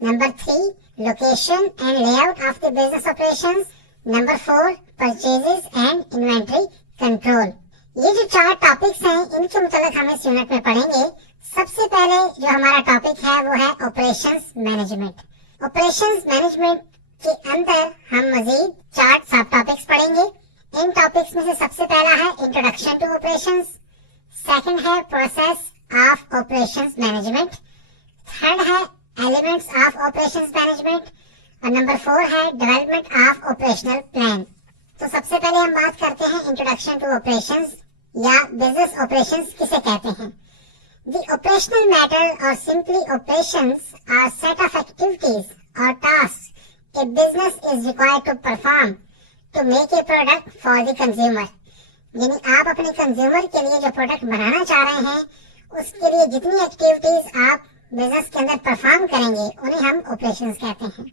Number 3, location and layout of the business operations. Number 4, purchases and inventory control. ये जो 4 topics हैं, इनके मुताबिक हम इस यूनिट में पढ़ेंगे। सबसे पहले जो हमारा टॉपिक है वो है ऑपरेशंस मैनेजमेंट। ऑपरेशंस मैनेजमेंट के अंदर हम मजीद 4 सब टॉपिक्स पढ़ेंगे। इन टॉपिक्स में से सबसे पहला है इंट्रोडक्शन टू ऑपरेशंस, सेकंड है process of operations management, third है एलिमेंट्स ऑफ ऑपरेशंस मैनेजमेंट और नंबर 4 है डेवलपमेंट ऑफ ऑपरेशनल प्लान। तो सबसे पहले हम बात करते हैं इंट्रोडक्शन टू ऑपरेशंस या बिजनेस ऑपरेशंस किसे कहते हैं। The operational matter or simply operations are set of activities or tasks a business is required to perform to make a product for the consumer। यानी आप अपने कंज्यूमर के लिए जो प्रोडक्ट बनाना चाह रहे हैं उसके लिए जितनी एक्टिविटीज आप बिजनेस के अंदर परफॉर्म करेंगे उन्हें हम ऑपरेशंस कहते हैं।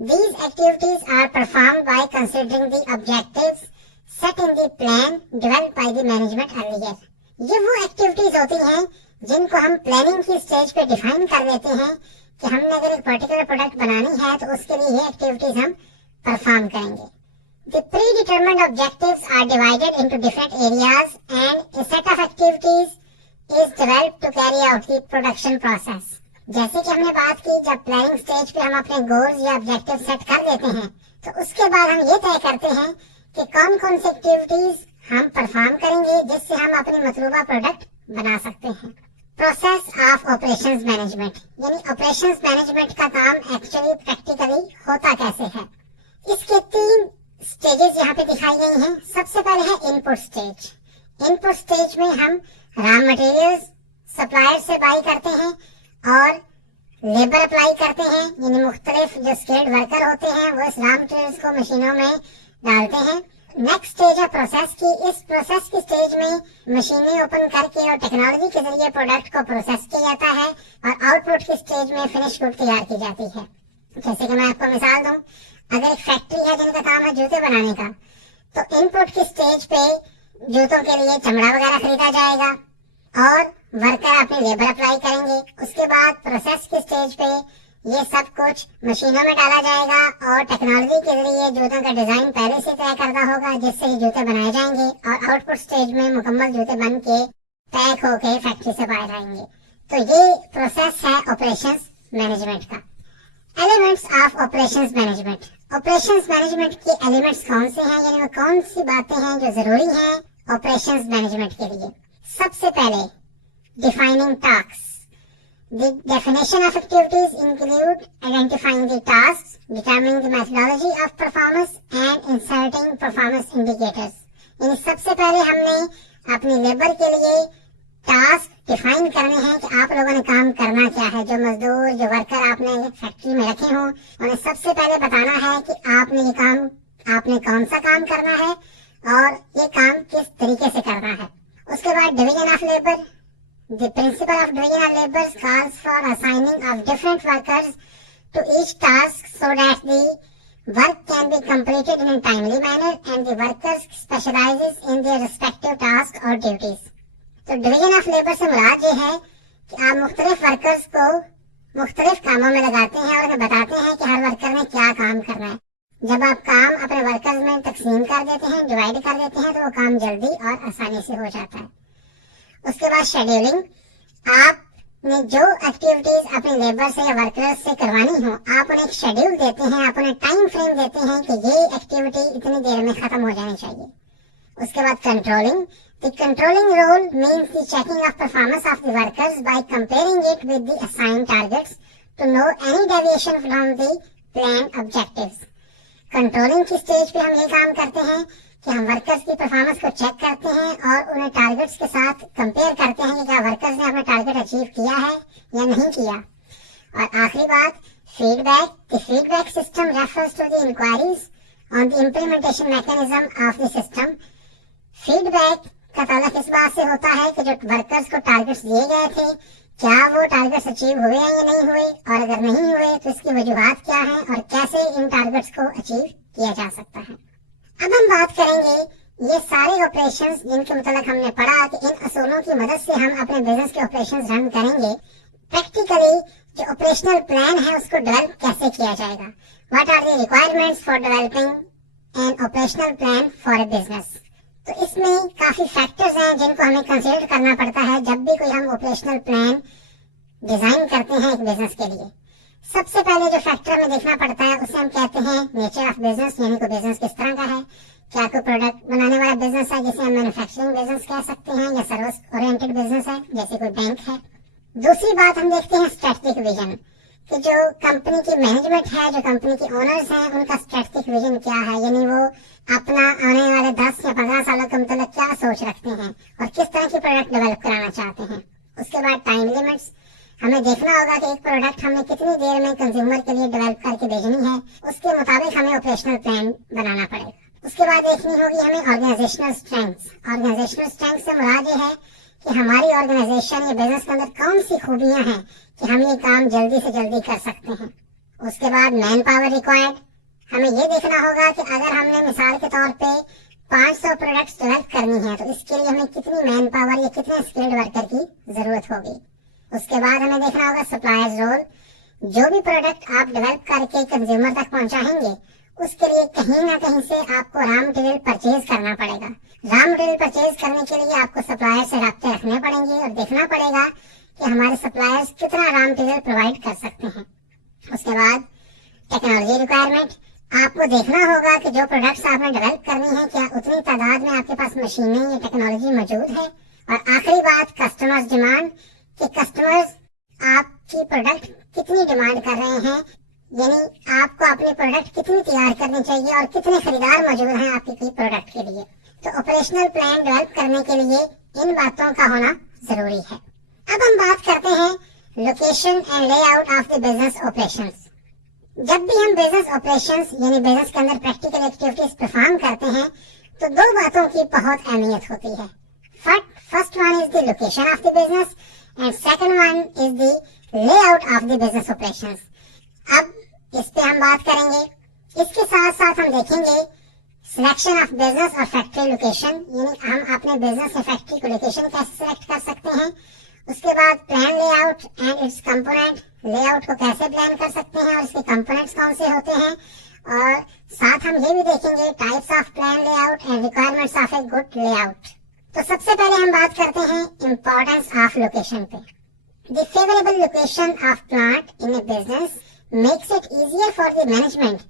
These activities are performed by considering the objectives set in the plan developed by the management earlier। ये वो एक्टिविटीज होती हैं जिनको हम प्लानिंग की स्टेज पे डिफाइन कर देते हैं कि हमने अगर एक पर्टिकुलर प्रोडक्ट बनानी है तो उसके लिए ये एक्टिविटीज हम परफॉर्म करेंगे। The predetermined objectives are divided into different areas and a set of activities is developed to carry out the production process। जैसे कि हमने बात की, जब प्लानिंग स्टेज पे हम अपने गोल्स या ऑब्जेक्टिव सेट कर देते हैं तो उसके बाद हम ये तय करते हैं कि कौन कौन सी एक्टिविटीज हम परफॉर्म करेंगे जिससे हम अपनी मतलूबा प्रोडक्ट बना सकते हैं। प्रोसेस ऑफ ऑपरेशंस मैनेजमेंट, यानी ऑपरेशंस मैनेजमेंट का काम एक्चुअली प्रैक्टिकली होता कैसे है। इसके 3 स्टेजेस यहाँ पे दिखाई गई हैं। सबसे पहले है इनपुट स्टेज। इनपुट स्टेज में हम रॉ मटेरियल्स सप्लायर से बाई करते हैं और लेबर अप्लाई करते हैं, यानी मुख्तलिफ जो स्किल्ड वर्कर होते हैं वो इस रॉ मटेरियल्स को मशीनों में डालते हैं। नेक्स्ट स्टेज है प्रोसेस की। इस प्रोसेस की स्टेज में मशीनें ओपन करके और टेक्नोलॉजी के जरिए प्रोडक्ट को प्रोसेस किया जाता है और आउटपुट की स्टेज में फिनिश गुड तैयार की जाती है। जैसे कि मैं आपको मिसाल दूं, अगर एक फैक्ट्री है जिनका काम है जूते बनाने का, तो इनपुट की स्टेज पे जूतों के लिए चमड़ा वगैरह खरीदा जाएगा और वर्कर अपनी लेबर अप्लाई करेंगे। उसके बाद प्रोसेस की स्टेज पे ये सब कुछ मशीनों में डाला जाएगा और टेक्नोलॉजी के जरिए जूतों का डिजाइन पहले से तय करना होगा जिससे ही जूते बनाए जाएंगे और आउटपुट स्टेज में मुकम्मल जूते बन के पैक होके फैक्ट्री से बाहर आएंगे। तो ये प्रोसेस है ऑपरेशंस मैनेजमेंट का। Elements of operations management. Operations management के एलिमेंट्स कौन से हैं, यानी वो कौन सी बातें हैं जो जरूरी हैं ऑपरेशंस मैनेजमेंट के लिए। सबसे पहले defining task. The definition of activities include identifying the tasks, determining the methodology of performance and inserting performance indicators। यानी सबसे पहले हमने अपनी लेबर के लिए टास्क डिफाइन करने हैं कि आप लोगों ने काम करना क्या है। जो मजदूर, जो वर्कर आपने फैक्ट्री में रखे हों उन्हें सबसे पहले बताना है कि आपने ये काम, आपने कौन सा काम करना है और ये काम किस तरीके से करना है। उसके बाद division of labour. The principle of division of labor calls for assigning of different workers to each task so that the work can be completed in a timely manner and the workers specializes in their respective tasks or duties। तो division of labor से मुराद ये है कि आप मुख्तलिफ workers को मुख्तलिफ कामों में लगाते हैं और उन्हें बताते हैं कि हर वर्कर ने क्या काम करना है। जब आप काम अपने वर्कर्स में तकसीम कर देते हैं, डिवाइड कर देते हैं, तो वो काम जल्दी और आसानी से हो जाता है। उसके बाद शेड्यूलिंग। आपने जो एक्टिविटीज अपने लेबर से या वर्कर्स से करवानी हो, आप उन्हें एक शेड्यूल देते हैं, आप उन्हें टाइम फ्रेम देते हैं कि ये एक्टिविटी इतनी देर में खत्म हो जानी चाहिए। उसके बाद controlling. The controlling role means the checking of performance of the workers by comparing it with the assigned targets to know any deviation from the plan objectives. Controlling की स्टेज पे हम ये काम करते हैं कि हम वर्कर्स की परफॉर्मेंस को चेक करते हैं और उन्हें टारगेट्स के साथ कंपेयर करते हैं कि क्या वर्कर्स ने अपना टारगेट अचीव किया है या नहीं किया। और आखिरी बात feedback. The feedback system refers to the inquiries on the implementation mechanism of the system. Feedback का ताल्लुक इस बात से होता है कि जो वर्कर्स को टारगेट्स दिए गए थे, क्या वो टारगेट्स अचीव हुए हैं या नहीं हुए, और अगर नहीं हुए तो इसकी वजूहात क्या हैं और कैसे इन टारगेट्स को अचीव किया जा सकता है। अब हम बात करेंगे ये सारे ऑपरेशंस जिनके मतलब हमने पढ़ा कि इन असूलों की मदद से हम अपने बिजनेस के ऑपरेशंस रन करेंगे। प्रैक्टिकली जो ऑपरेशनल प्लान है उसको डेवलप कैसे किया जाएगा। What are the requirements for developing an operational plan for a business. तो इसमें काफी फैक्टर्स हैं जिनको हमें कंसीडर करना पड़ता है जब भी कोई हम ऑपरेशनल प्लान डिजाइन करते हैं एक बिजनेस के लिए। सबसे पहले जो फैक्टर हमें देखना पड़ता है उसे हम कहते हैं नेचर ऑफ बिजनेस, यानी कि बिजनेस किस तरह का है। क्या कोई प्रोडक्ट बनाने वाला बिजनेस है जिसे हम मैन्युफैक्चरिंग बिजनेस कह सकते हैं, या सर्विस ओरिएंटेड बिजनेस है जैसे कोई बैंक है। दूसरी बात हम देखते हैं स्ट्रेटेजिक विजन, कि जो कंपनी की मैनेजमेंट है, जो कंपनी की ओनर्स हैं, उनका स्ट्रेटेजिक विजन क्या है, यानी वो अपना आने वाले 10 या 15 सालों के मतलब क्या सोच रखते हैं और किस तरह की प्रोडक्ट डेवलप कराना चाहते हैं। उसके बाद टाइम लिमिट्स, हमें देखना होगा कि एक प्रोडक्ट हमें कितनी देर में कंज्यूमर के लिए डेवलप करके भेजनी है, उसके मुताबिक हमें ऑपरेशनल प्लान बनाना पड़ेगा। उसके बाद देखनी होगी हमें ऑर्गेनाइजेशनल स्ट्रेंथ्स। ऑर्गेनाइजेशनल स्ट्रेंथ से मुराद ये है कि हमारी ऑर्गेनाइजेशन या बिजनेस के अंदर कौन सी खूबियां हैं कि हम ये काम जल्दी से जल्दी कर सकते हैं। उसके बाद मैन पावर रिक्वायर्ड, हमें ये देखना होगा कि अगर हमने मिसाल के तौर पे 500 प्रोडक्ट्स डेवलप करनी है तो इसके लिए हमें कितनी मैन पावर या कितने स्किल्ड वर्कर की जरूरत होगी। उसके बाद हमें देखना होगा सप्लायर्स रोल, जो भी प्रोडक्ट आप डेवलप करके कंज्यूमर तक पहुंचाएंगे उसके लिए कहीं ना कहीं से आपको रॉ मटेरियल परचेज करना पड़ेगा। रॉ मटेरियल परचेज करने के लिए आपको सप्लायर से राब्ते रखने पड़ेंगे और देखना पड़ेगा कि हमारे सप्लायर्स कितना रॉ मटेरियल प्रोवाइड कर सकते हैं। उसके बाद टेक्नोलॉजी रिक्वायरमेंट, आपको देखना होगा कि जो प्रोडक्ट्स आपने डेवलप करनी है क्या उतनी तादाद में आपके पास मशीनें या टेक्नोलॉजी मौजूद है। और आखिरी बात कस्टमर्स डिमांड, कि कस्टमर्स आपकी प्रोडक्ट कितनी डिमांड कर रहे हैं, यानी आपको अपनी प्रोडक्ट कितनी तैयार करनी चाहिए और कितने खरीदार मौजूद हैं आपकी प्रोडक्ट के लिए। तो ऑपरेशनल प्लान डेवलप करने के लिए इन बातों का होना जरूरी है। अब हम बात करते हैं location and layout of the business operations. जब भी हम बिजनेस ऑपरेशंस यानी बिजनेस के अंदर प्रैक्टिकल एक्टिविटीज परफॉर्म करते हैं तो दो बातों की बहुत अहमियत होती है। First one is the location of the business and second one is the layout of the business operations. अब इस पे हम बात करेंगे। इसके साथ साथ हम देखेंगे सिलेक्शन ऑफ बिजनेस और फैक्ट्री लोकेशन, यानी हम अपने बिजनेस या फैक्ट्री को लोकेशन कैसे सिलेक्ट कर सकते हैं। उसके बाद plan layout and it's component, layout को कैसे प्लान कर सकते हैं और इसके कंपोनेंट्स कौन से होते हैं। और साथ हम ये भी देखेंगे types of plan layout and requirements of a good layout. तो सबसे पहले हम बात करते हैं इंपॉर्टेंस ऑफ लोकेशन पे। The favourable location of plant in a business makes it easier for the management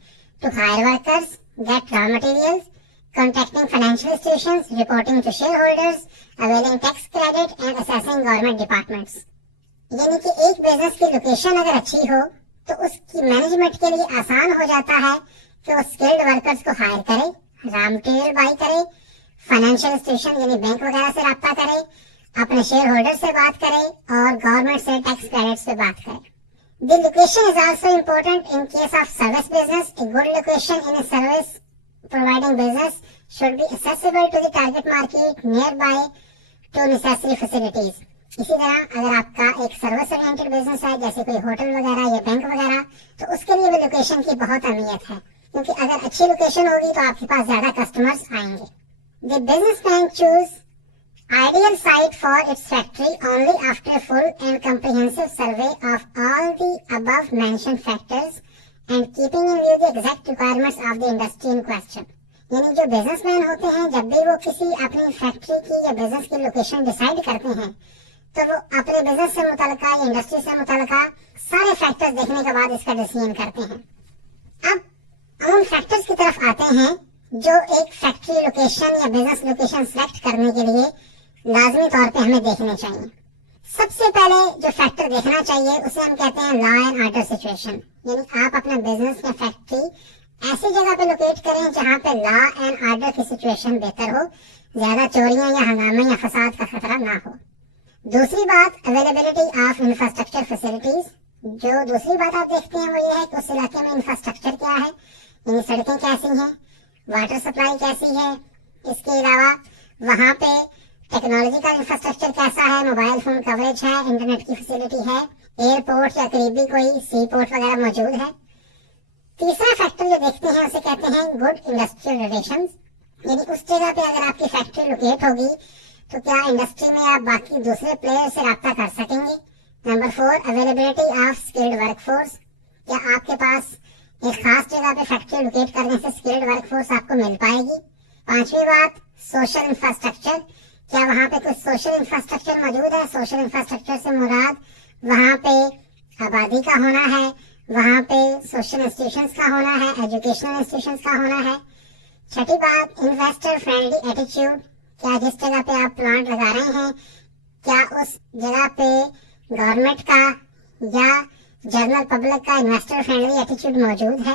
to hire workers, get raw materials, contacting financial institutions, reporting to shareholders, availing tax credit and assessing government departments. यानी कि एक business की location अगर अच्छी हो तो उसकी management के लिए आसान हो जाता है कि वो स्किल्ड वर्कर्स को हायर करे, रॉ मटेरियल बाई करे, फाइनेंशियल इंस्टीट्यूशन यानी बैंक वगैरह से रब्ता करे, अपने शेयर होल्डर से बात करे और गवर्नमेंट से टैक्स क्रेडिट से बात करे। The location is also important in case of service business. A good location in a service providing business should be accessible to the target market nearby to necessary facilities. इसी तरह अगर आपका एक service oriented business है जैसे कोई hotel वगैरह या बैंक वगैरह, तो उसके लिए भी लोकेशन की बहुत अहमियत है, क्योंकि अगर अच्छी लोकेशन होगी तो आपके पास ज्यादा कस्टमर्स आएंगे। The businessman choose ideal site for its factory only after a full and comprehensive survey of all the above mentioned factors and keeping in view the exact requirements of the industry in question. यानी जो businessman होते हैं जब भी वो किसी अपनी factory की या बिजनेस की लोकेशन डिसाइड करते हैं तो वो अपने बिजनेस से मुताल्लिका या इंडस्ट्री से मुताल्लिका सारे फैक्टर्स देखने के बाद इसका डिसीजन करते हैं। अब उन फैक्टर्स की तरफ आते हैं जो एक फैक्ट्री लोकेशन या बिजनेस लोकेशन सिलेक्ट करने के लिए लाजमी तौर पे हमें देखने चाहिए। सबसे पहले जो फैक्टर देखना चाहिए उसे हम कहते हैं लॉ एंड ऑर्डर सिचुएशन, यानी आप अपना बिजनेस या फैक्ट्री ऐसी जगह पे लोकेट करें जहाँ पे लॉ एंड ऑर्डर की सिचुएशन बेहतर हो, ज्यादा चोरियां या हंगामे या फसाद का खतरा ना हो। दूसरी बात अवेलेबिलिटी ऑफ इंफ्रास्ट्रक्चर फैसिलिटीज। जो दूसरी बात आप देखते हैं वो ये है कि उस इलाके में इंफ्रास्ट्रक्चर क्या है, यानी सड़कें कैसी हैं, वाटर सप्लाई कैसी है, इसके अलावा वहाँ पे टेक्नोलॉजी का इंफ्रास्ट्रक्चर कैसा है, मोबाइल फोन कवरेज है, इंटरनेट की फैसिलिटी है, एयरपोर्ट या करीबी कोई सी पोर्ट वगैरह मौजूद है। तीसरा फैक्टर जो देखते हैं उसे कहते हैं गुड इंडस्ट्रियल रिलेशंस, यानी उस जगह पे अगर आपकी फैक्ट्री लोकेट होगी तो क्या इंडस्ट्री में आप बाकी दूसरे प्लेयर से रब्ता कर सकेंगे, number 4, availability of skilled workforce. क्या आपके पास एक खास जगह पे फैक्ट्री लोकेट करने से स्किल्ड वर्कफोर्स आपको मिल पाएगी। 5वीं बात, सोशल इंफ्रास्ट्रक्चर। क्या वहाँ पे कुछ सोशल इंफ्रास्ट्रक्चर मौजूद है। सोशल इंफ्रास्ट्रक्चर से मुराद वहाँ पे आबादी का होना है, वहाँ पे सोशल इंस्टीट्यूशंस का होना है, एजुकेशनल इंस्टीट्यूशंस का होना है। 6ठी बात, इन्वेस्टर फ्रेंडली एटीट्यूड। क्या जिस जगह पे आप प्लांट लगा रहे हैं, क्या उस जगह पे गवर्नमेंट का या जनरल पब्लिक का इन्वेस्टर फ्रेंडली एटीट्यूड मौजूद है।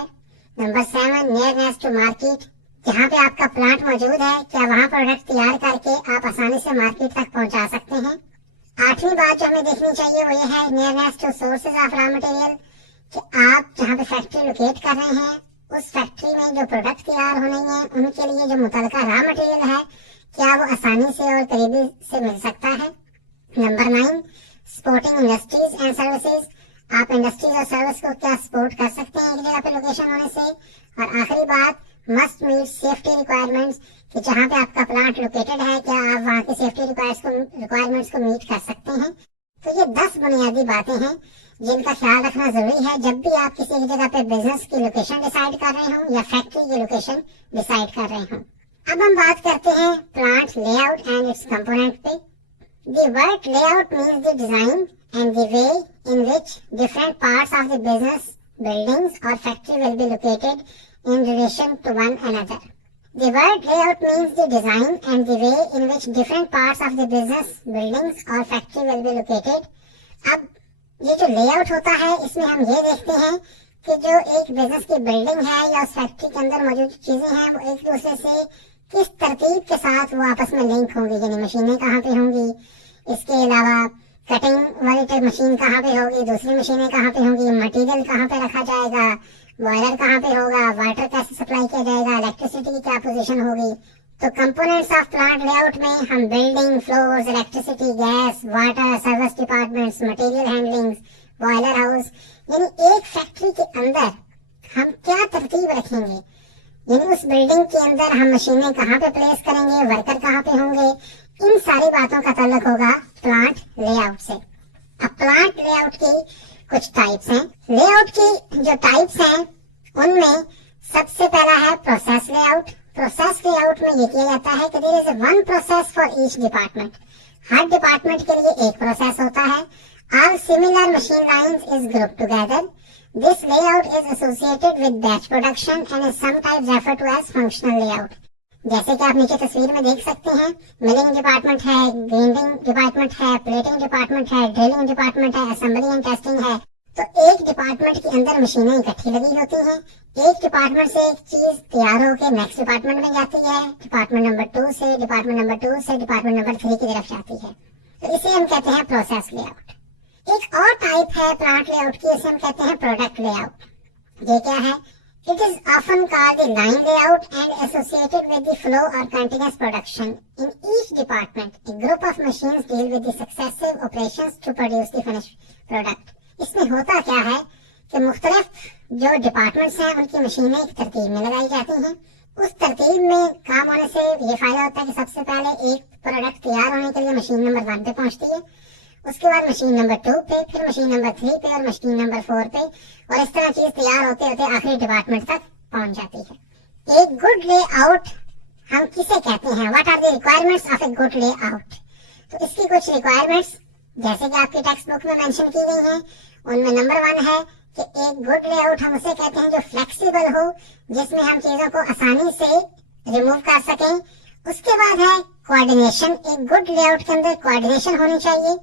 Number 7, nearness to market. जहाँ पे आपका प्लांट मौजूद है, क्या वहाँ प्रोडक्ट तैयार करके आप आसानी से मार्केट तक पहुँचा सकते हैं। 8वीं बात जो हमें देखनी चाहिए वो ये है nearness to sources of raw material. कि आप जहाँ पे फैक्ट्री लोकेट कर रहे हैं, उस फैक्ट्री में जो प्रोडक्ट तैयार होने हैं उनके लिए जो मुतलका रॉ मटेरियल है, क्या वो आसानी से और करीबी से मिल सकता है। Number 9, supporting industries and services. आप इंडस्ट्रीज और सर्विस को क्या सपोर्ट कर सकते हैं एक जगह पे लोकेशन होने से। और आखिरी बात, मस्ट मीट सेफ्टी रिक्वायरमेंट्स। कि जहाँ पे आपका प्लांट लोकेटेड है, क्या आप वहाँ की सेफ्टी रिक्वायरमेंट्स को मीट कर सकते हैं। तो ये 10 बुनियादी बातें हैं जिनका ख्याल रखना जरूरी है जब भी आप किसी एक जगह पे बिजनेस की लोकेशन डिसाइड कर रहे हो या फैक्ट्री की लोकेशन डिसाइड कर रहे हो। अब हम बात करते हैं plant layout and it's component पे। The word layout means the design and the way in which different parts of the business buildings or factory will be located in relation to one another. The word layout means the design and the way in which different parts of the business buildings or factory will be located. अब ये जो layout होता है, इसमें हम ये देखते हैं कि जो एक बिजनेस की बिल्डिंग है या उस फैक्ट्री के अंदर मौजूद चीजें हैं, वो एक दूसरे से किस तरतीब के साथ वो आपस में लिंक होंगी। यानी मशीनें कहाँ पे होंगी, इसके अलावा कटिंग वाली मशीन कहाँ पे होगी, दूसरी मशीनें कहाँ पे होंगी, मटेरियल कहाँ पे रखा जाएगा, बॉयलर कहाँ पे होगा, वाटर कैसे सप्लाई किया जाएगा, इलेक्ट्रिसिटी की क्या पोजीशन होगी। तो कंपोनेंट्स ऑफ प्लांट लेआउट में हम building, floors, electricity, gas, water, service departments, material handling, boiler house, यानी एक फैक्ट्री के अंदर हम क्या तरतीब रखेंगे। यानी उस बिल्डिंग के अंदर हम मशीनें कहाँ पे प्लेस करेंगे, वर्कर कहाँ पे होंगे, इन सारी बातों का ताल्लुक होगा प्लांट लेआउट से। अब प्लांट लेआउट की कुछ टाइप्स हैं। लेआउट की जो टाइप्स हैं उनमें सबसे पहला है प्रोसेस लेआउट। प्रोसेस लेआउट में ये किया जाता है कि there is one process for each department. हर डिपार्टमेंट के लिए एक प्रोसेस होता है। All similar machine lines is group together. This layout is associated with batch production and is sometimes referred to as functional layout. जैसे कि आप नीचे तस्वीर में देख सकते हैं, मिलिंग डिपार्टमेंट है, ग्राइंडिंग डिपार्टमेंट है, प्लेटिंग डिपार्टमेंट है, ड्रिलिंग डिपार्टमेंट है, असेंबली एंड टेस्टिंग है। तो एक डिपार्टमेंट के अंदर मशीनें इकट्ठी लगी होती हैं। एक डिपार्टमेंट से एक चीज तैयार होकर नेक्स्ट डिपार्टमेंट में जाती है, डिपार्टमेंट नंबर 2 से डिपार्टमेंट नंबर 2 से डिपार्टमेंट नंबर 3 की तरफ जाती है। तो इसे हम कहते हैं प्रोसेस लेआउट। एक और टाइप है प्लांट लेआउट की, इसे हम कहते हैं प्रोडक्ट लेआउट। ये क्या है? It is often called the line layout and associated with the flow or continuous production. In each department, a group of machines deal with the successive operations to produce the finished product. इसमें होता क्या है कि मुख्तलिफ जो departments हैं उनकी मशीनें एक तरतीब में लगाई जाती हैं। उस तरतीब में काम होने से ये फायदा होता है कि सबसे पहले एक प्रोडक्ट तैयार होने के लिए मशीन नंबर 1 पे पहुंचती है, उसके बाद मशीन नंबर 2 पे, फिर मशीन नंबर 3 पे और मशीन नंबर 4 पे, और इस तरह चीज तैयार होते होते आखिरी डिपार्टमेंट तक पहुंच जाती है। एक गुड लेआउट हम किसे कहते हैं? What are the requirements of a good layout? तो इसकी कुछ रिक्वायरमेंट्स जैसे कि आपकी टेक्स्ट बुक में मेंशन की गई हैं, उनमें नंबर 1 है कि एक गुड लेआउट हम उसे कहते हैं जो फ्लेक्सिबल हो, जिसमें हम चीजों को आसानी से रिमूव कर सकें। उसके बाद है कोऑर्डिनेशन। एक गुड लेआउट के अंदर कोऑर्डिनेशन होनी चाहिए।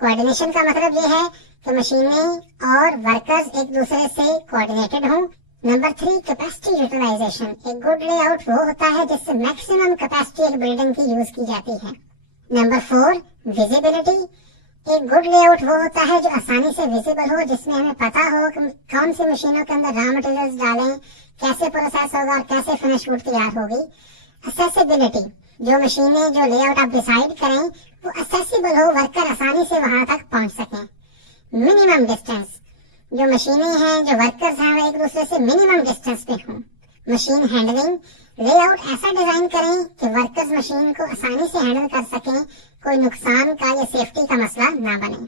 कोऑर्डिनेशन का मतलब ये है कि मशीनें और वर्कर्स एक दूसरे से कोऑर्डिनेटेड हों। Number 3 capacity utilization. एक गुड लेआउट वो होता है जिससे मैक्सिमम कैपेसिटी एक बिल्डिंग की यूज की जाती है। Number 4 visibility. एक गुड लेआउट वो होता है जो आसानी से विजिबल हो, जिसमें हमें पता हो कि कौन सी मशीनों के अंदर रॉ मटेरियल्स डालें, कैसे प्रोसेस होगा और कैसे फिनिश गुड तैयार होगी। एक्सेसिबिलिटी। जो मशीनें जो लेआउट आप डिसाइड करें वो एक्सेसिबल हो, वर्कर आसानी से वहां तक पहुंच सकें। Minimum distance. जो मशीनें हैं, जो वर्कर्स हैं, वो एक दूसरे से मिनिमम डिस्टेंस पे हों। Machine handling. लेआउट ऐसा डिजाइन करें कि वर्कर्स मशीन को आसानी से हैंडल कर सकें, कोई नुकसान का या सेफ्टी का मसला ना बने।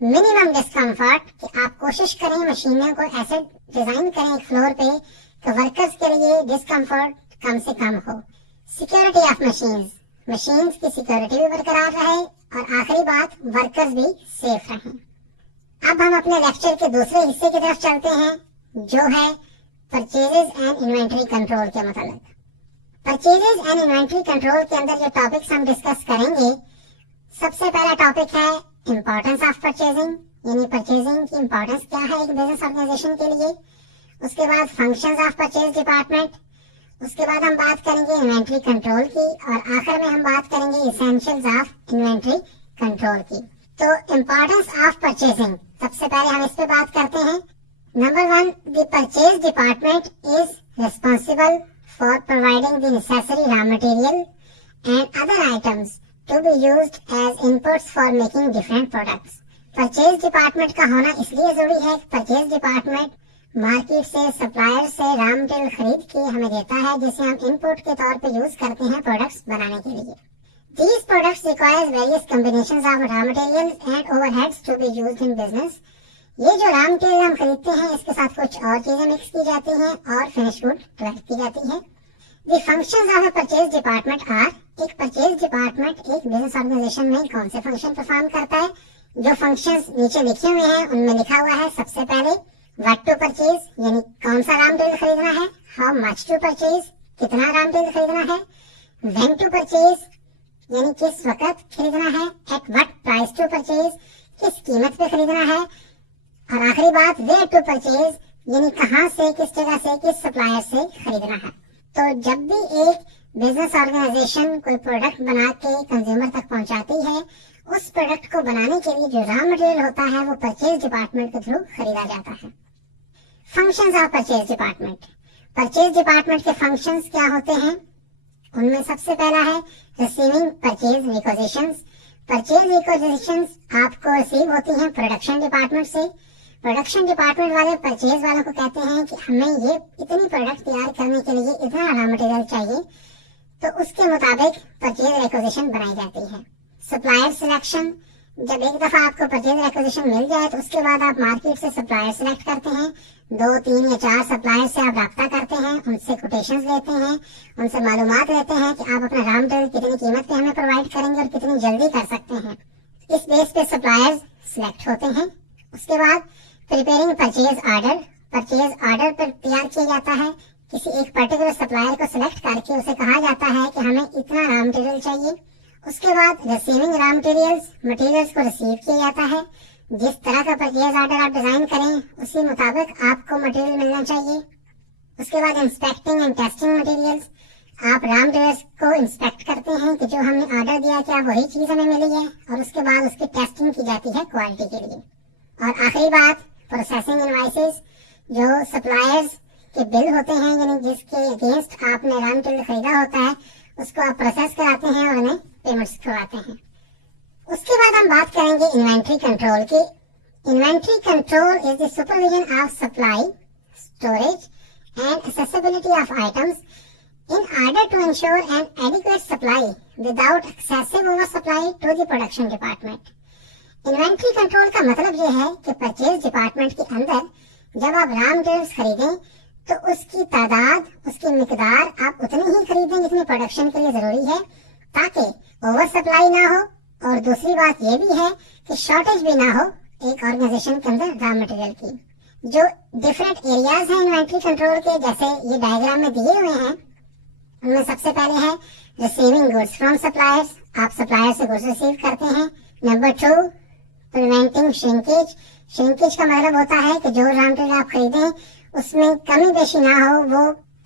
मिनिमम डिस्कम्फर्ट कि आप कोशिश करें मशीनों को ऐसे डिजाइन करें एक फ्लोर पे कि वर्कर्स के लिए डिस्कम्फर्ट कम से कम हो। सिक्योरिटी ऑफ मशीन्स, मशीन्स की सिक्योरिटी भी बरकरार रहे और आखिरी बात वर्कर्स भी सेफ रहें। अब हम अपने लेक्चर के दूसरे हिस्से की तरफ चलते हैं जो है परचेजेस एंड इन्वेंटरी कंट्रोल के मुताबिक। परचेजेस एंड इन्वेंटरी कंट्रोल के अंदर जो टॉपिक्स हम डिस्कस करेंगे, सबसे पहला टॉपिक है इम्पोर्टेंस ऑफ परचेजिंग, यानी परचेजिंग की इम्पोर्टेंस क्या है एक बिजनेस ऑर्गेनाइजेशन के लिए। उसके बाद फंक्शंस ऑफ परचेज डिपार्टमेंट, उसके बाद हम बात करेंगे इन्वेंटरी कंट्रोल की और आखिर में हम बात करेंगे इसेंशियल्स ऑफ इन्वेंटरी कंट्रोल की। तो इम्पोर्टेंस ऑफ परचेजिंग, सबसे पहले हम इस पे बात करते हैं। Number 1, the purchase department is responsible for providing the necessary raw material and other items to be used as inputs for making different products. Purchase department का होना इसलिए जरूरी है कि परचेज डिपार्टमेंट मार्केट से सप्लायर से रॉ मटेरियल खरीद के हमें देता है जिसे हम इनपुट के तौर पे यूज करते हैं प्रोडक्ट्स बनाने के लिए। These products requires various combinations of raw materials and overheads to be used in business. ये जो रॉ मटेरियल हम खरीदते हैं इसके साथ कुछ और चीजें मिक्स की जाती हैं और फिनिश गुड डेवलप की जाती है। The functions of a purchase department are, एक परचेज डिपार्टमेंट एक बिजनेस ऑर्गेनाइजेशन में कौन से फंक्शन परफॉर्म करता है। जो फंक्शंस नीचे लिखे हुए हैं उनमें लिखा हुआ है सबसे पहले व्हाट टू परचेज, यानी कौन सा रॉ मटेरियल खरीदना है। हाउ मच टू परचेज, कितना रॉ मटेरियल खरीदना है। व्हेन टू परचेज, यानी किस वक्त खरीदना है। At what price to purchase, किस कीमत पे खरीदना है। और आखिरी बात वेयर टू परचेज, यानी कहाँ से, किस जगह से, किस सप्लायर से खरीदना है। तो जब भी एक बिजनेस ऑर्गेनाइजेशन कोई प्रोडक्ट बना के कंज्यूमर तक पहुंचाती है, उस प्रोडक्ट को बनाने के लिए जो रॉ मटेरियल होता है वो परचेज डिपार्टमेंट के थ्रू खरीदा जाता है। Functions of purchase department, purchase department के फंक्शंस क्या होते हैं। उनमें सबसे पहला है रिसीविंग परचेज रिक्वेजिशंस। परचेज रिक्वेजिशंस आपको रिसीव होती हैं प्रोडक्शन डिपार्टमेंट से। प्रोडक्शन डिपार्टमेंट वाले परचेज वालों को कहते हैं कि हमें ये इतनी प्रोडक्ट तैयार करने के लिए इतना रॉ मटेरियल चाहिए, तो उसके मुताबिक परचेज रिक्वेजिशन बनाई जाती है। सप्लायर सिलेक्शन, जब एक दफा आपको परचेज रिक्वेजिशन मिल जाए तो उसके बाद आप मार्केट से सप्लायर सिलेक्ट करते हैं। 2, 3 या 4 सप्लायर से आप राब्ता करते हैं, उनसे कोटेशंस लेते हैं, उनसे मालूमात लेते हैं कि आप अपना रॉ मटेरियल कितनी कीमत पे हमें प्रोवाइड करेंगे और कितनी जल्दी कर सकते हैं। इस बेस पे सप्लायर्स सिलेक्ट होते हैं। उसके बाद preparing purchase order, purchase order पर तैयार किया जाता है। किसी एक पर्टिकुलर सप्लायर को सिलेक्ट करके उसे कहा जाता है कि हमें इतना रॉ मटेरियल चाहिए। उसके बाद रिसीविंग रॉ मटेरियल्स, मटेरियल्स को रिसीव किया जाता है। जिस तरह का परचेज ऑर्डर आप डिजाइन करें उसी मुताबिक आपको मटेरियल मिलना चाहिए। उसके बाद इंस्पेक्टिंग एंड टेस्टिंग मटेरियल्स, आप रॉ मटेरियल्स को इंस्पेक्ट करते हैं कि जो हमने ऑर्डर दिया क्या वही चीज हमें मिली है, और उसके बाद उसकी टेस्टिंग की जाती है क्वालिटी के लिए। और आखिरी बात प्रोसेसिंग इनवॉइसेस, जो सप्लायर्स के बिल होते हैं, यानी जिसके अगेंस्ट आपने रॉ मटेरियल खरीदा होता है उसको आप प्रोसेस कराते हैं और उन्हें पेमेंट्स करवाते हैं। उसके बाद हम बात करेंगे इन्वेंट्री कंट्रोल की। Inventory control is the supervision of supply, storage and accessibility of items in order to ensure an adequate supply without excessive oversupply to the production department. Inventory control का मतलब यह है कि परचेज डिपार्टमेंट के अंदर जब आप रॉ मटेरियल्स खरीदें तो उसकी तादाद, उसकी मिकदार आप उतनी ही खरीदें जितनी प्रोडक्शन के लिए जरूरी है, ताकि ओवर सप्लाई ना हो। और दूसरी बात यह भी है कि शॉर्टेज भी ना हो एक ऑर्गेनाइजेशन के अंदर रॉ मटेरियल की। जो डिफरेंट एरियाज हैं इन्वेंट्री कंट्रोल के, जैसे ये डायग्राम में दिए हुए हैं, उनमें सबसे पहले है रिसीविंग गुड्स फ्रॉम सप्लायर्स, आप सप्लायर से गुड्स रिसीव करते हैं। नंबर 2 प्रिवेंटिंग श्रिंकेज, श्रिंकेज का मतलब होता है कि जो रॉ मटेरियल आप खरीदें उसमें कमी बेशी ना हो, वो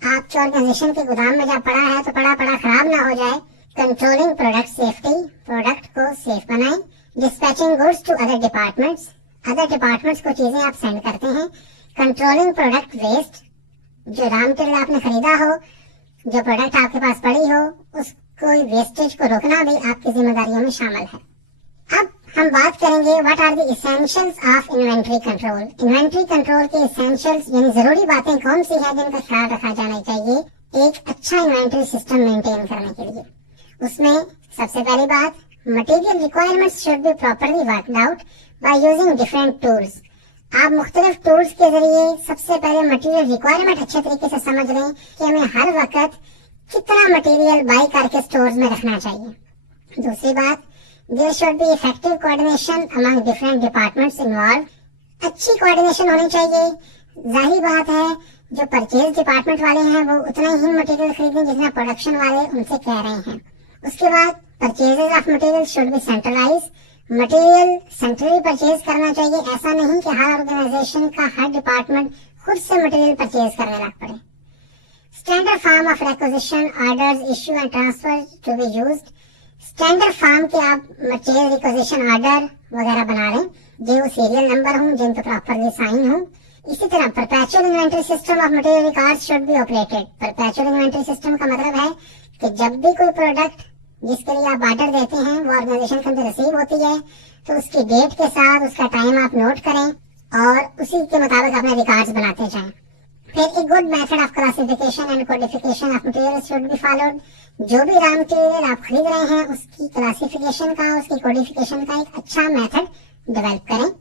आपके ऑर्गेनाइजेशन के गोदाम में जब पड़ा है तो पड़ा खराब ना हो जाए। कंट्रोलिंग प्रोडक्ट सेफ्टी, प्रोडक्ट को सेफ बनाएं। Dispatching goods to other departments, other departments को चीजें आप सेंड करते हैं। कंट्रोलिंग प्रोडक्ट वेस्ट, जो रॉ मटेरियल आपने खरीदा हो, जो प्रोडक्ट आपके पास पड़ी हो, उसको वेस्टेज को रोकना भी आपकी जिम्मेदारियों में शामिल है। अब हम बात करेंगे what are the essentials of inventory control. Inventory control के एसेंशियल्स यानी जरूरी बातें कौन सी है जिनका ख्याल रखा जाना चाहिए एक अच्छा इन्वेंट्री सिस्टम मेंटेन करने के लिए। उसमें सबसे पहली बात, material requirements should be properly worked out by using different tools. आप मुख्तलिफ टूल्स के जरिए सबसे पहले मटेरियल रिक्वायरमेंट अच्छे तरीके से समझ लें कि हमें हर वक्त कितना मटेरियल बाई करके स्टोर्स में रखना चाहिए। दूसरी बात, there should be effective coordination among different departments involve. अच्छी कोऑर्डिनेशन होनी चाहिए। जाहिर बात है जो परचेज डिपार्टमेंट वाले हैं वो उतना ही मटेरियल खरीदें जितना प्रोडक्शन वाले उनसे कह रहे हैं। उसके बाद purchases of material should be centralize. Material centrally purchase करना चाहिए। ऐसा नहीं कि हर ऑर्गेनाइजेशन का हर डिपार्टमेंट खुद से मटेरियल परचेज करने लग पड़े। Standard form of requisition orders issue and transfer to be used. Standard form के आप मटेरियल रिक्विजिशन ऑर्डर वगैरह बना लें जो सीरियल नंबर हों, जिन पर प्रॉपरली साइन हों। इसी तरह perpetual inventory system of material records should be operated. Perpetual inventory system का मतलब है कि जब भी कोई प्रोडक्ट जिसके लिए आप ऑर्डर देते हैं वो ऑर्गेनाइजेशन के अंदर रिसीव होती है तो उसकी डेट के साथ उसका टाइम आप नोट करें और उसी के मुताबिक अपने रिकॉर्ड्स बनाते जाएं। फिर एक good method of classification and codification of material should be followed. जो भी रॉ मटेरियल आप खरीद रहे हैं उसकी क्लासिफिकेशन का, उसकी कोडिफिकेशन का एक अच्छा मेथड डेवलप करें।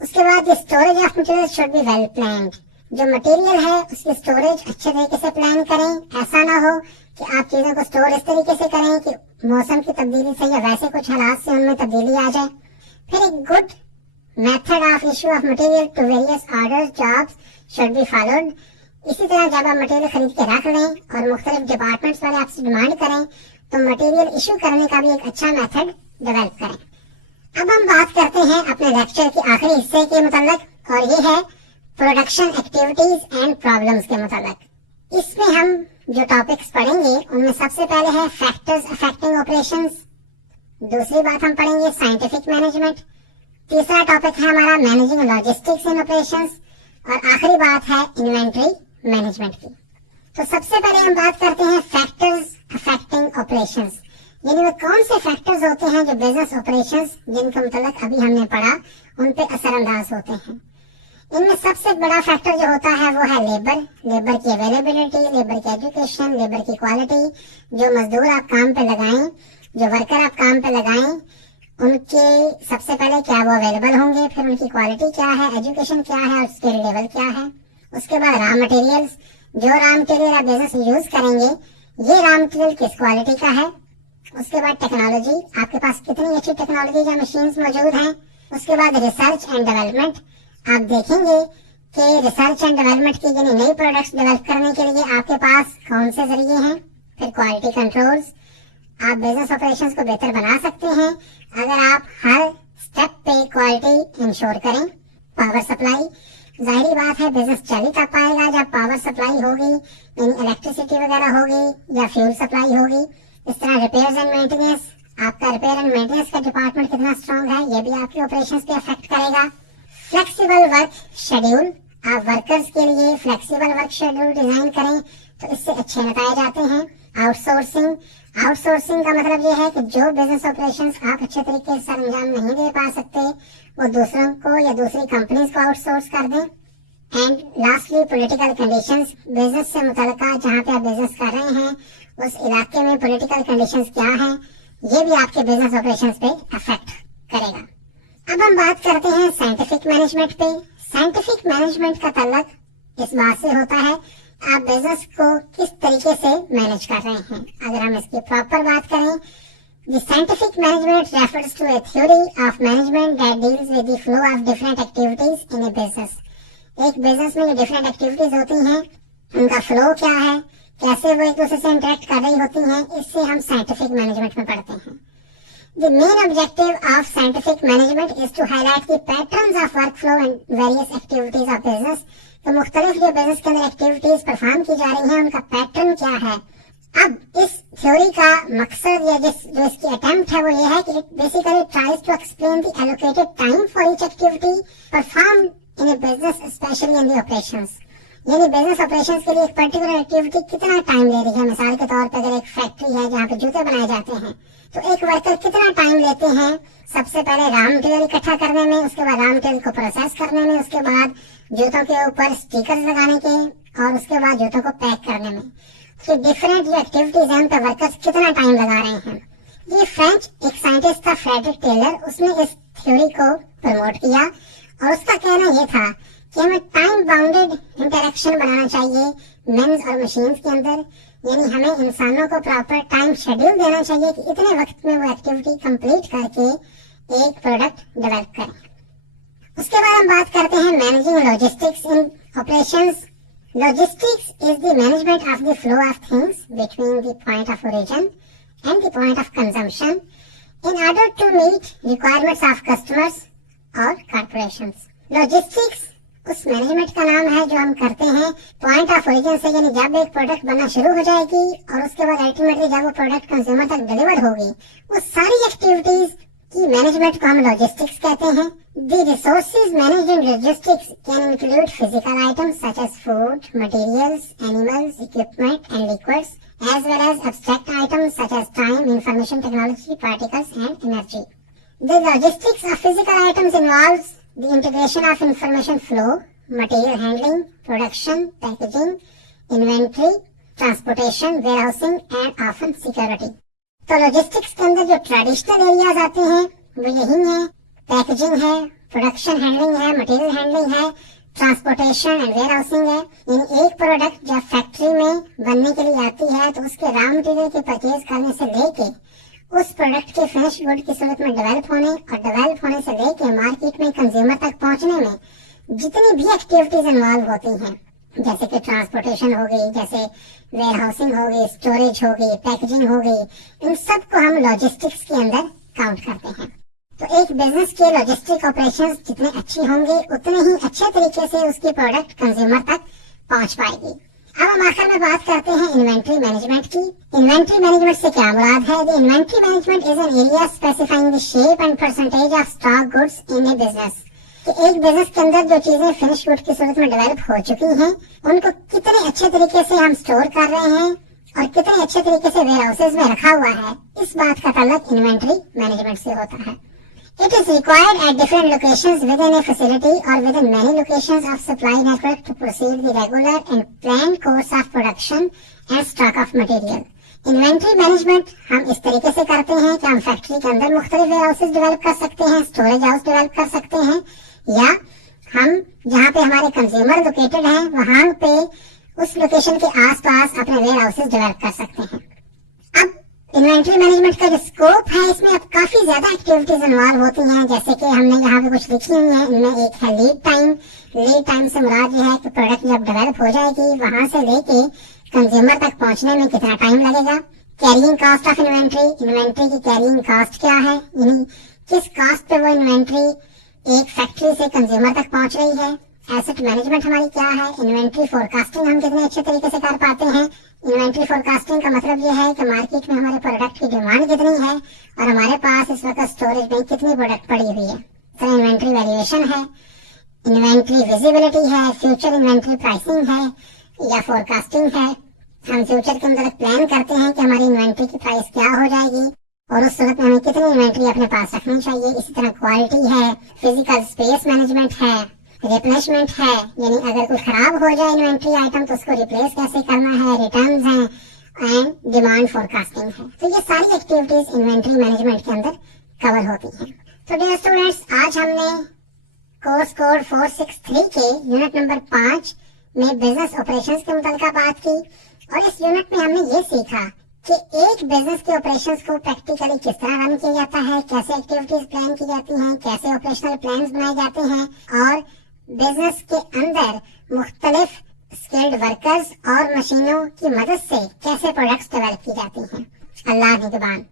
उसके बाद storage of material should be well planned. जो मटेरियल है उसकी स्टोरेज अच्छे तरीके से प्लान करें। ऐसा ना हो कि आप चीजों को स्टोर इस तरीके से करें कि मौसम की तब्दीली से या वैसे कुछ हालात से उनमें तब्दीली आ जाए। फिर एक good method of issue of material to various orders jobs should be followed. इसी तरह जब आप मटेरियल खरीद के रख लें और मुख्तलिफ डिपार्टमेंट्स वाले आपसे डिमांड करें तो मटेरियल इश्यू करने का भी एक अच्छा मेथड डेवलप करें। अब हम बात करते हैं अपने लेक्चर के आखिरी हिस्से के मुताल्लिक और ये है प्रोडक्शन एक्टिविटीज एंड प्रॉब्लम्स के मुताल्लिक। इसमें हम जो टॉपिक्स पढ़ेंगे उनमें सबसे पहले है फैक्टर्स अफेक्टिंग ऑपरेशंस। दूसरी बात हम पढ़ेंगे साइंटिफिक मैनेजमेंट। तीसरा टॉपिक है हमारा मैनेजिंग लॉजिस्टिक्स इन ऑपरेशंस और आखिरी बात है इन्वेंटरी मैनेजमेंट की। तो सबसे पहले हम बात करते हैं फैक्टर्स अफेक्टिंग ऑपरेशंस, यानी वो कौन से फैक्टर्स होते हैं जो बिजनेस ऑपरेशंस जिनके मुताल्लिक अभी हमने पढ़ा उन पे असरअंदाज होते हैं। इनमें सबसे बड़ा फैक्टर जो होता है वो है लेबर। लेबर की अवेलेबिलिटी, लेबर की एजुकेशन, लेबर की क्वालिटी। जो मजदूर आप काम पे लगाएं, जो वर्कर आप काम पे लगाएं, उनके सबसे पहले क्या वो अवेलेबल होंगे, फिर उनकी क्वालिटी क्या है, एजुकेशन क्या है और स्किल लेवल क्या है। उसके बाद रॉ मटेरियल्स, जो रॉ मटेरियल आप बिजनेस यूज करेंगे ये रॉ मटेरियल किस क्वालिटी का है। उसके बाद टेक्नोलॉजी, आपके पास कितनी अच्छी टेक्नोलॉजी या मशीन्स मौजूद हैं। उसके बाद रिसर्च एंड डेवलपमेंट, आप देखेंगे कि रिसर्च एंड डेवलपमेंट की यानी नई प्रोडक्ट्स डेवलप करने के लिए आपके पास कौन से जरिए हैं। फिर क्वालिटी कंट्रोल्स, आप बिजनेस ऑपरेशंस को बेहतर बना सकते हैं अगर आप हर स्टेप पे क्वालिटी इंश्योर करें। पावर सप्लाई, जाहिर बात है बिजनेस चल ही तब पाएगा जब पावर सप्लाई होगी, यानी इलेक्ट्रिसिटी वगैरह होगी या फ्यूल सप्लाई होगी। इस तरह रिपेयर्स एंड मेंटेनेंस, आपका रिपेयर एंड मेंटेनेंस का डिपार्टमेंट कितना स्ट्रांग है ये भी आपके ऑपरेशंस पे अफेक्ट करेगा। फ्लेक्सिबल वर्क शेड्यूल, आप वर्कर्स के लिए फ्लेक्सिबल वर्क शेड्यूल डिजाइन करें तो इससे अच्छे नतीजे आते हैं। आउटसोर्सिंग, आउटसोर्सिंग का मतलब ये है कि जो बिजनेस ऑपरेशंस आप अच्छे तरीके से अंजाम नहीं दे पा सकते वो दूसरों को या दूसरी कंपनीज को आउटसोर्स कर दें। And lastly political conditions, business से मुतल्लिका जहाँ पे आप बिजनेस कर रहे हैं उस इलाके में पॉलिटिकल कंडीशंस क्या हैं ये भी आपके बिजनेस ऑपरेशंस पे अफेक्ट करेगा। अब हम बात करते हैं साइंटिफिक मैनेजमेंट पे। साइंटिफिक मैनेजमेंट का ताल्लुक इस बात से होता है आप बिजनेस को किस तरीके से मैनेज कर रहे हैं। अगर हम इसकी प्रॉपर बात करें, the scientific management refers to a theory of management that deals with the flow of different activities in a business. एक बिजनेस में जो डिफरेंट एक्टिविटीज होती हैं उनका फ्लो क्या है, कैसे वो एक दूसरे से इंटरेक्ट कर रही होती हैं, इससे हम साइंटिफिक मैनेजमेंट में पढ़ते हैं। The main objective of scientific management is to highlight the patterns of workflow and various activities of business। तो मुख्तलिफ जो बिजनेस के अंदर एक्टिविटीज परफॉर्म की जा रही हैं उनका पैटर्न क्या है। अब इस थ्योरी का मकसद या जो इसकी अटेम्प्ट है वो ये है कि it basically tries to explain the allocated time for each activity performed in a business specially in the operations. यानी बिजनेस ऑपरेशंस के लिए एक पर्टिकुलर एक्टिविटी कितना टाइम ले रही है। मिसाल के तौर पर अगर एक फैक्ट्री है जहाँ पे जूते बनाए जाते हैं तो एक वर्कर कितना टाइम लेते हैं सबसे पहले रॉ मटेरियल इकट्ठा करने में, उसके बाद रॉ मटेरियल को प्रोसेस करने में, उसके बाद जूतों के ऊपर स्टिकर्स लगाने के और उसके बाद जूतों को पैक करने में। तो डिफरेंट जो एक्टिविटीज हैं उन पर वर्कर्स कितना टाइम लगा रहे हैं। ये फ्रेंच एक साइंटिस्ट था फ्रेडरिक टेलर, उसने इस थ्योरी को प्रमोट किया और उसका कहना यह था कि हमें टाइम बाउंडेड इंटरेक्शन बनाना चाहिए मेंस और मशीन्स के अंदर, यानी हमें इंसानों को प्रॉपर टाइम शेड्यूल देना चाहिए कि इतने वक्त में वो एक्टिविटी कंप्लीट करके एक प्रोडक्ट डेवलप करें। उसके बाद हम बात करते हैं managing logistics in operations. Logistics is the management of the flow of things between the point of origin and the point of consumption in order to meet requirements of customers और corporations. Logistics उस management का नाम है जो हम करते हैं point of origin से, यानी जब एक प्रोडक्ट बनना शुरू हो जाएगी और उसके बाद अल्टीमेटली जब वो प्रोडक्ट कंज्यूमर तक डिलीवर होगी, वो सारी एक्टिविटीज की मैनेजमेंट को हम लॉजिस्टिक्स कहते हैं। The resources managed in logistics can include physical items such as food, materials, animals, equipment and liquids, as well as abstract items such as time, information technology, particles and energy. The logistics of physical items involves the integration of information flow, material handling, production, packaging, inventory, transportation, warehousing and often security. तो logistics के अंदर जो traditional areas आते हैं वो यही हैं, packaging है, प्रोडक्शन हैंडलिंग है, मटेरियल हैंडलिंग है, ट्रांसपोर्टेशन एंड वेयर हाउसिंग है। यानी एक प्रोडक्ट जब फैक्ट्री में बनने के लिए आती है तो उसके रॉ मटेरियल के परचेज करने से लेके उस प्रोडक्ट के फिनिश गुड की सूरत में डेवलप होने और डेवलप होने से लेके मार्केट में कंज्यूमर तक पहुंचने में जितनी भी एक्टिविटीज इन्वॉल्व होती हैं, जैसे कि ट्रांसपोर्टेशन हो गई, जैसे वेयर हाउसिंग हो गई, स्टोरेज हो गई, पैकेजिंग हो गई, इन सब को हम लॉजिस्टिक्स के अंदर काउंट करते हैं। तो एक बिजनेस के लॉजिस्टिक ऑपरेशंस जितने अच्छे होंगे उतने ही अच्छे तरीके से उसकी प्रोडक्ट कंज्यूमर तक पहुंच पाएगी। अब हम आखिर में बात करते हैं इन्वेंट्री मैनेजमेंट की। इन्वेंट्री मैनेजमेंट से क्या मुराद है? The inventory management is an area specifying the shape and percentage of stock goods in a business. कि एक बिजनेस के अंदर जो चीजें फिनिश गुड की सूरत में डेवलप हो चुकी हैं उनको कितने अच्छे तरीके से हम स्टोर कर रहे हैं और कितने अच्छे तरीके से वेयर हाउसेज में रखा हुआ है, इस बात का ताल्लुक इन्वेंट्री मैनेजमेंट से होता है। It is required at different locations within a facility or within many locations of supply network to proceed the regular and planned course of production and stock of material. Inventory management हम इस तरीके से करते हैं कि हम factory के अंदर मुख्तलिफ वेयर हाउसेज डेवलप कर सकते हैं, स्टोरेज हाउस डेवलप कर सकते हैं, या हम जहाँ पे हमारे कंज्यूमर लोकेटेड हैं वहाँ पे उस लोकेशन के आसपास अपने वेयर हाउसेज डेवलप कर सकते हैं। अब इन्वेंट्री मैनेजमेंट का जो स्कोप है इसमें अब काफी ज्यादा एक्टिविटीज इन्वॉल्व होती हैं, जैसे कि हमने यहाँ पे कुछ लिखी हुई है। इनमें एक है लीड टाइम। लीड टाइम से मुराद ये है कि प्रोडक्ट जब डेवलप हो जाएगी वहां से लेके कंज्यूमर तक पहुंचने में कितना टाइम लगेगा। Carrying cost of inventory. Inventory की कैरिंग कॉस्ट क्या है, यानी किस कॉस्ट पे वो इन्वेंट्री एक फैक्ट्री से कंज्यूमर तक पहुंच रही है। एसेट मैनेजमेंट हमारी क्या है। इन्वेंट्री फोरकास्टिंग हम कितने अच्छे तरीके से कर पाते हैं। इन्वेंट्री फोरकास्टिंग का मतलब यह है कि मार्केट में हमारे प्रोडक्ट की डिमांड कितनी है और हमारे पास इस वक्त स्टोरेज में कितनी प्रोडक्ट पड़ी हुई है। तो इन्वेंट्री वैल्यूएशन है, इन्वेंट्री विजिबिलिटी है, फ्यूचर इन्वेंट्री प्राइसिंग है या फोरकास्टिंग है। हम फ्यूचर के अंदर प्लान करते हैं कि हमारी इन्वेंट्री की प्राइस क्या हो जाएगी और उस सूरत में हमें कितनी इन्वेंट्री अपने पास रखनी चाहिए। इसी तरह क्वालिटी है, फिजिकल स्पेस मैनेजमेंट है, रिप्लेसमेंट है, यानी अगर कुछ खराब हो जाए इन्वेंट्री आइटम तो उसको रिप्लेस कैसे करना है, रिटर्न्स हैं एंड डिमांड फोरकास्टिंग है। तो ये सारी एक्टिविटीज इन्वेंट्री मैनेजमेंट के अंदर कवर होती हैं। तो डियर स्टूडेंट्स, आज हमने कोर्स कोड 463 के यूनिट नंबर 5 में बिजनेस ऑपरेशंस के मुताबिक बात की और इस यूनिट में हमने ये सीखा कि एक बिजनेस के ऑपरेशंस को प्रैक्टिकली किस तरह रन किया जाता है, कैसे एक्टिविटीज प्लान की जाती हैं, कैसे ऑपरेशनल प्लान्स बनाए जाते हैं और बिजनेस के अंदर मुख्तलिफ स्किल्ड वर्कर्स और मशीनों की मदद से कैसे प्रोडक्ट्स डेवलप की जाती हैं। अल्लाह निगहबान।